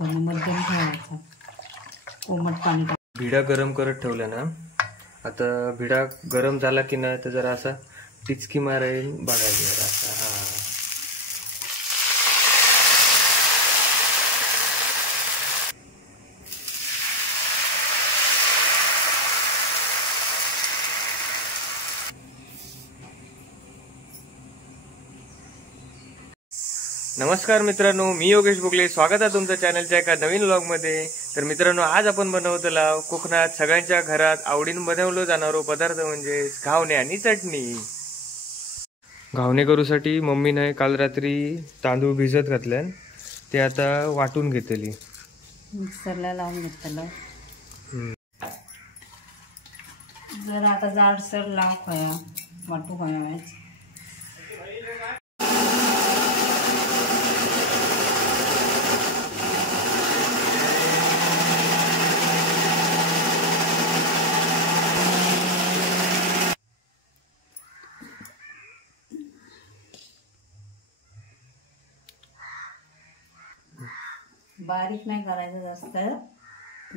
मध्यम ठेवायचा, कोमट पाणी टाक. भिडा गरम करत ठेवला ना. आता भिडा गरम झाला की नाही तर जरा असा टिचकी मारायला बघायचं असा. नमस्कार मित्रांनो, मी योगेश बोगले. स्वागत आहे तुमच्या चॅनलच्या एका नवीन व्लॉग मध्ये. तर मित्रांनो, आज आपण बनवतला कोकणात सगळ्यांच्या घरात आवडीने बनवलं जाणारो पदार्थ म्हणजे घावणे आणि चटणी. घावणे करूसाठी मम्मीने काल रात्री तांदूळ भिजत घातले, ते आता वाटून घेतली, मिक्सरला लावून घेतलं. जर आता जाडसर लाव खाया वाटू खाया. बारीक नाही करायचं, जास्त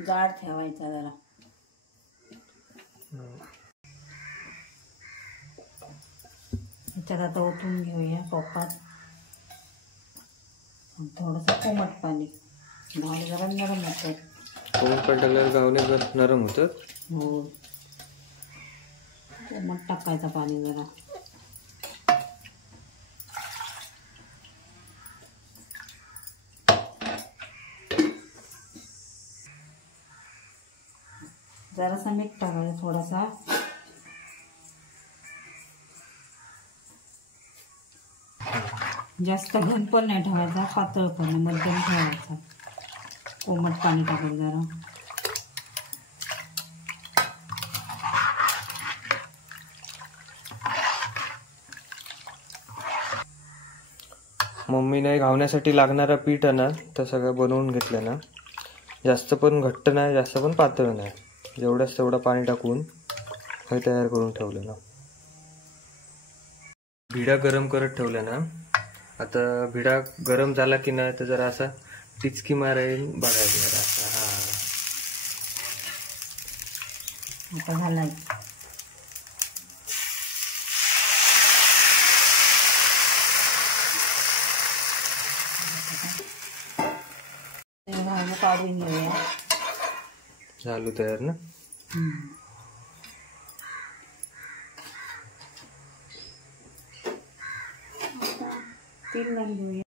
जाड ठेवायचा जरा. ह्याच्यात आता ओतून घेऊया टोपात थोडंसं कोमट पाणी. घावणे जरा नरम होतात. कोमट पाणी टाकल्यावर घावणे नरम होतात. हो, कोमट टाकायचं पाणी जरा. जरासा मीठ टाकायचं, थोडासा. जास्त घन पण नाही ठेवायचा, पातळ पण मध्यम ठेवायचा. कोमट पाणी टाकायचं जरा. मम्मीने घावण्यासाठी लागणारा पीठ आहे ना तर सगळं बनवून घेतलं ना. जास्त पण घट्ट नाही, जास्त पण पातळ नाही, जेवढंच तेवढं पाणी टाकून हे तयार करून ठेवलं ना. भिडा गरम करत ठेवला ना. आता भिडा गरम झाला की नाही तर जरा असा टिचकी मारायला बघायचं असा. आता झालाय. काढून घेऊया. झालू तयार ना. तेल लावून घेऊया.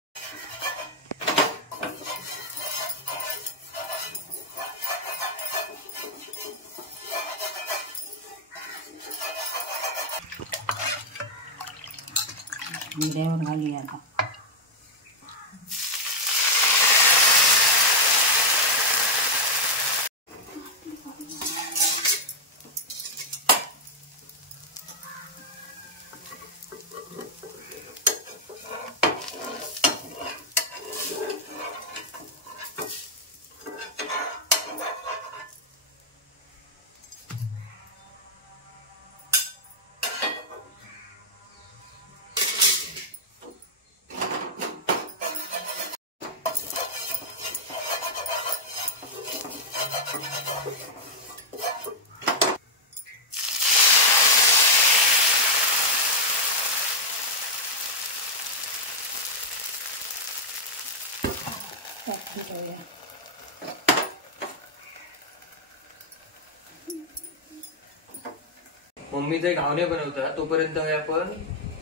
मिऱ्यावर घालूया आता. मम्मी जे घावणे बनवता तोपर्यंत आपण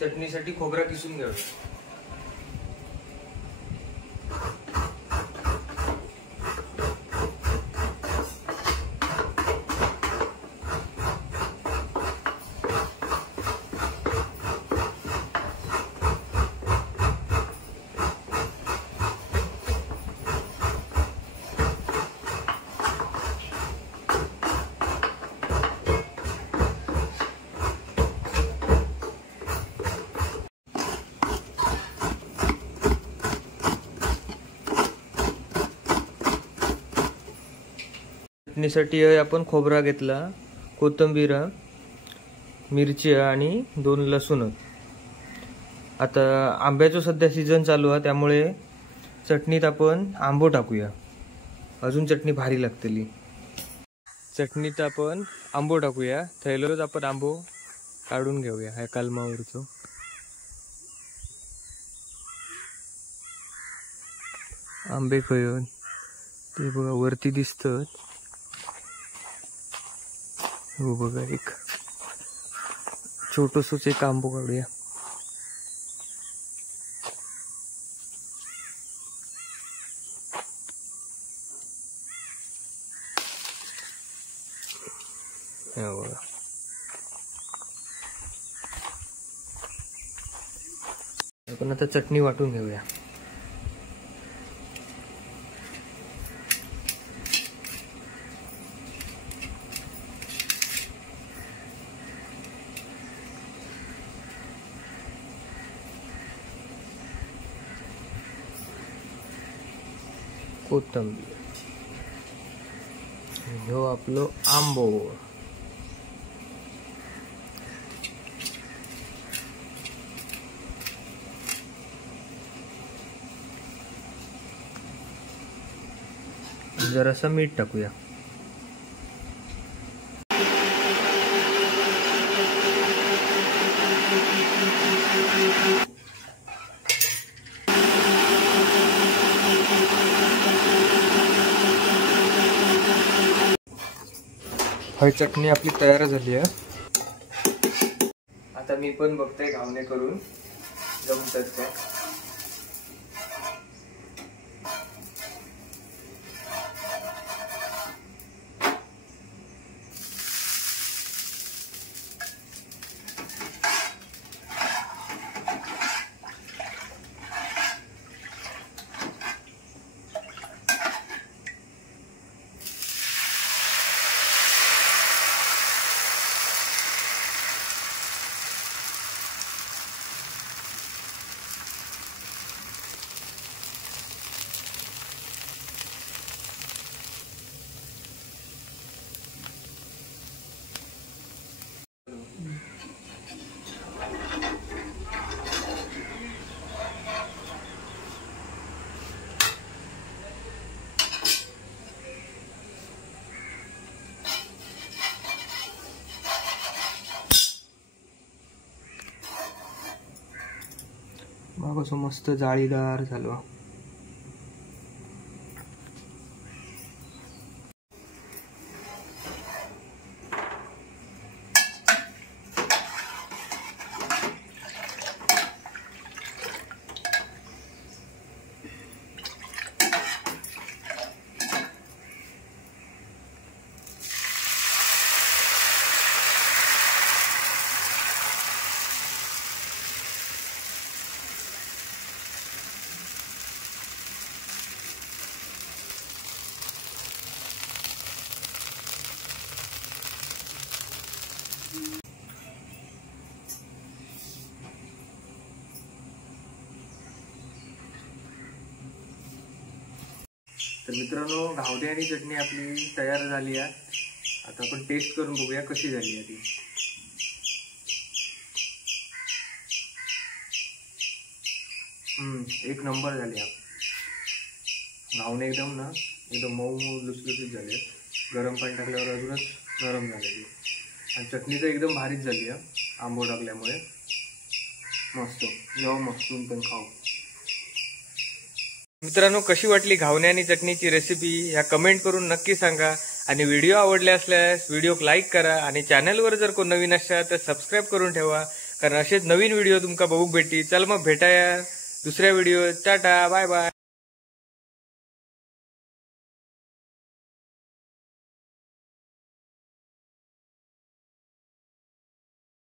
चटणीसाठी खोबरा किसून घेऊया. चटणीसाठी आपण खोबरा घेतला, कोथिंबीर, मिरची आणि 2 लसूण. आता आंब्याचं सध्या सीझन चालू आहे त्यामुळे चटणीत आपण आंबो टाकूया. अजून चटणी भारी लागतली। चटणीत आपण आंबो टाकूया, थैलोच आपण आंबो काढून घेऊया ह्या कलमावरचो। आंबे खयन ते बघा वरती दिसतात, हो बघा एक छोटसच एक आंबो काढूया। बघा आपण आता चटणी वाटून घेऊया। कोथिंबीर, ह्यो आपलो आंबो, जरासा मीठ टाकूया। ही चटणी आपली तयार झाली आहे। आता मी पण बघते घावणे करून जमतात का। बघा कसं मस्त जाळीदार झालं। तर मित्रांनो घावणे आणि चटणी आपली तयार झाली आहे। आता आपण टेस्ट करून बघूया कशी झाली आहे ती। एक नंबर झाली आहे। घावणे एकदम मऊ मऊ लुसलुसीत झाले, गरम पाणी टाकल्यावर अजूनच नरम झालेली, आणि चटणी तर एकदम भारीच झाली आहे आंबो टाकल्यामुळे। मस्त जेव्हा मस्तून पण खाऊ। मित्रांनो कशी वाटली घावणे आणि चटणीची रेसिपी ह्या कमेंट करून नक्की सांगा, आणि व्हिडिओ आवडले असल्यास व्हिडिओक लाईक करा, आणि चॅनलवर जर कोण नवीन असाल तर सबस्क्राईब करून ठेवा, कारण असेच नवीन व्हिडिओ तुमका बघूक भेटतील। चल मग भेटाया दुसऱ्या व्हिडिओ। Tata bye bye.